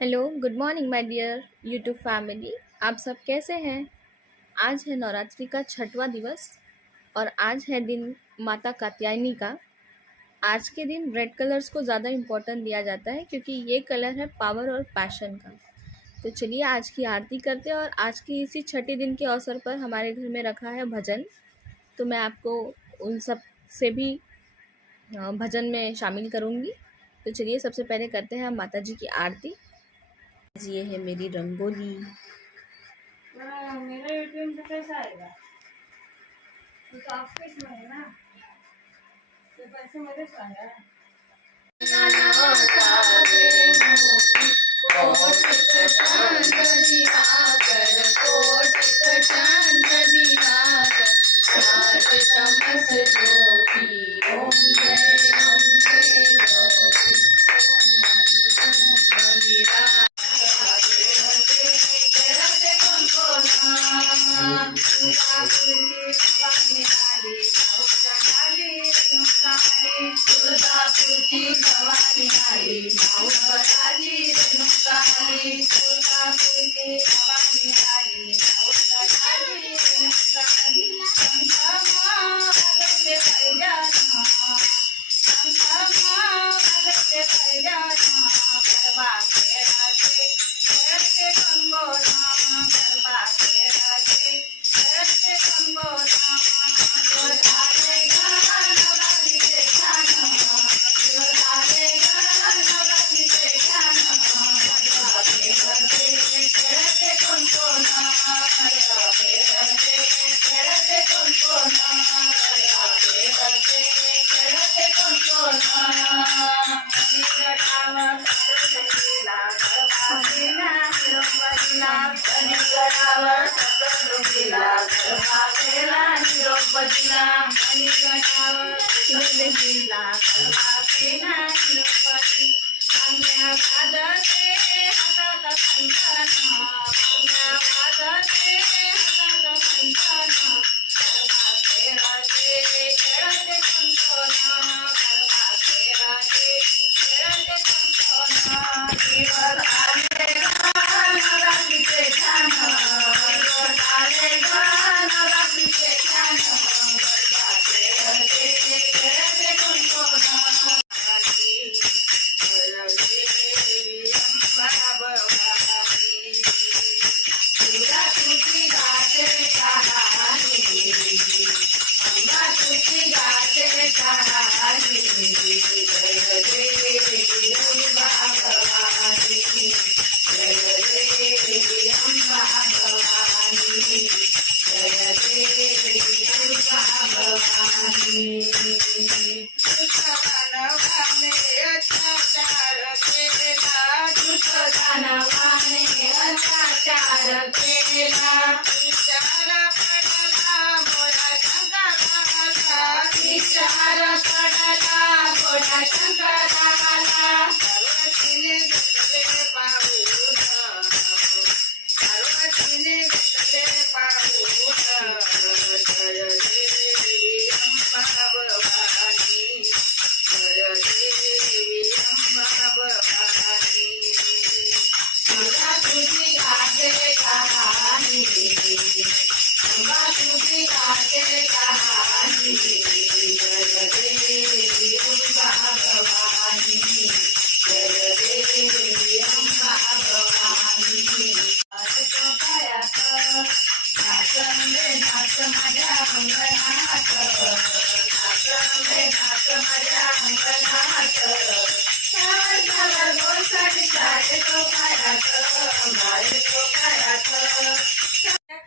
Hello, good morning माय Deere YouTube family. आप सब कैसे हैं? आज है नवरात्रि का छठवां दिवस और आज है दिन माता कात्यायनी का। आज के दिन रेड कलर्स को ज़्यादा इम्पोर्टेंट दिया जाता है क्योंकि ये कलर है पावर और पैशन का। तो चलिए आज की आरती करते हैं और आज की इसी छठे दिन के अवसर पर हमारे घर में रखा है भजन। तो मैं आपको उन सब से भी भजन में शामिल करूँगी। तो चलिए सबसे पहले करते हैं हम माता जी की आरती। ये है मेरी रंगोली। मेरा एटीएम से कैसा आएगा? तो आपके इसमें है ना, तो पैसे मेरे से आया है।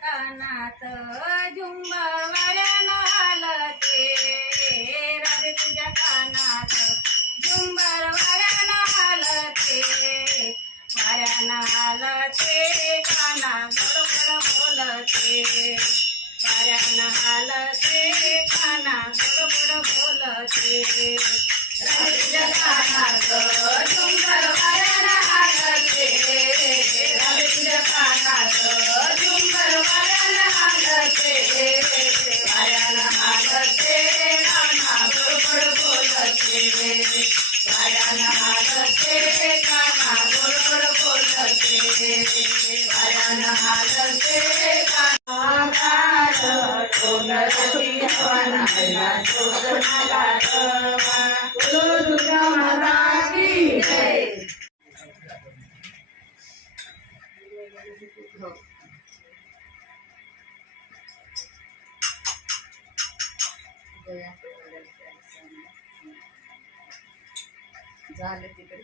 कानात झुंबरवाऱ्यानं हालते, राधे तुझ्या कानात झुंबरवाऱ्यानं हालते, वाऱ्यानं हालते, काना बरोबर बोलते, वाऱ्यानं हालते, काना बरोबर बोलते, राधे तुझ्या कानात झुंबरवाऱ्यानं हालते, राधे तुझ्या कानात भयान हालते कामाकार सोनरती हवनाला सोनागार बोलो दुर्गा माता की जय. झालं तिकडे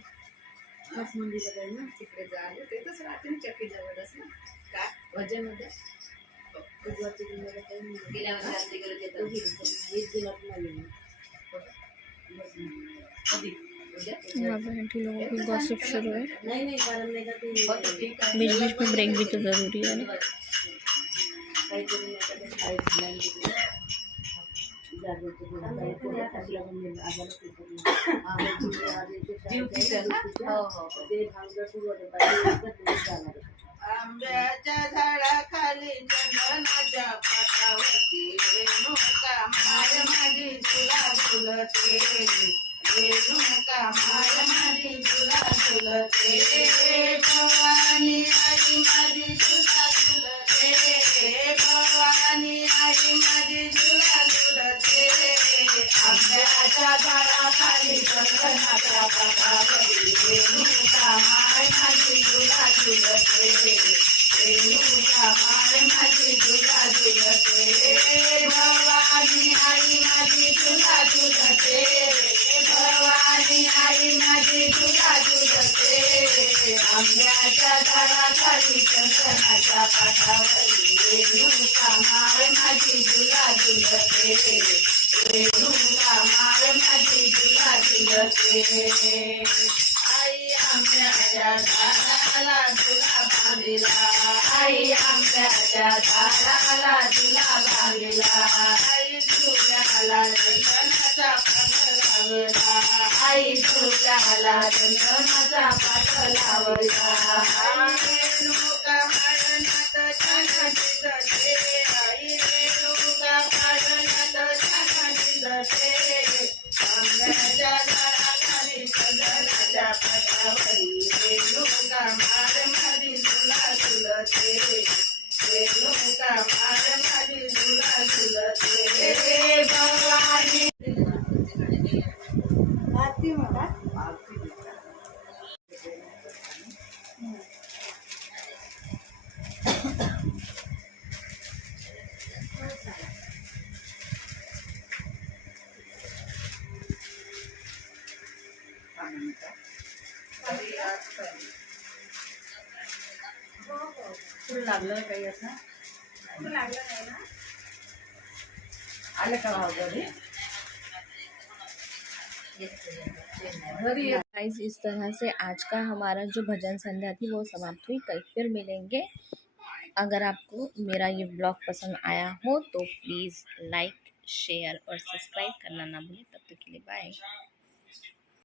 बस मंदिरात आहे ना तिकडे झालं तिथंच राहते ना चक्की जवळच ना काय भजन होतं गेल्या वर्षी तिकडे येतं वीज दिलात नाही कधी यहाँ पे आंटी लोगों की गॉसिप शुरू है. नाही नाही कारण नाही का ते ठीक आहे बीच बीच में ब्रेक भी तो ज़रूरी है ना. काहीतरी नाही का ते शाळेत झालं तिकडे आंब्याच्या झाडाखाली चंदनाच्या पाटावरती रेणुका माय माझी तुला झुलते रेणुका माय माझी तुला झुलते भवानी आई माझी तुला झुलते भवानी आई माझी तुला झुलते आंब्याच्या झाडाखाली चंदनाच्या पाटावरती रेणुका माय माझी तुला झुलते रेणुका माय माझी तुला झुलते भवानी आई माझी तुला झुलते भवानी आई माझी तुला झुलते आंब्याच्या झाडाखाली चंदनाच्या पाटावरती रेणुका माय माझी तुला झुलते रेणुका माय माझी तुला झुलते आई आंब्याच्या झाडाला तुला बांधिला आई आंब्याच्या झाडाला तुला बांधिला आई तुझ्याला चंदनाचा पाठ लावला आई तुझ्याला चंदनाचा पाठ लावला आई रेणुका मारणात छानाची दते आई रेणुका मारणात छानाची दते आंब्याच्या झाडाखाली चंदनाच्या पाटावरी रेणुका मार माझी तुला झुलते रेणुका मार माझी तुला झुलते भवानी आरती मला फुल लागलं काही असं फुल लागलं नाही ना आलं का भाव घरी गाइस इस तरह से आज का हमारा जो भजन संध्या थी वो समाप्त हुई. कल फिर मिलेंगे. अगर आपको मेरा ये ब्लॉग पसंद आया हो तो प्लीज़ लाइक शेयर और सब्सक्राइब करना ना भूलें. तब तक के लिए बाय.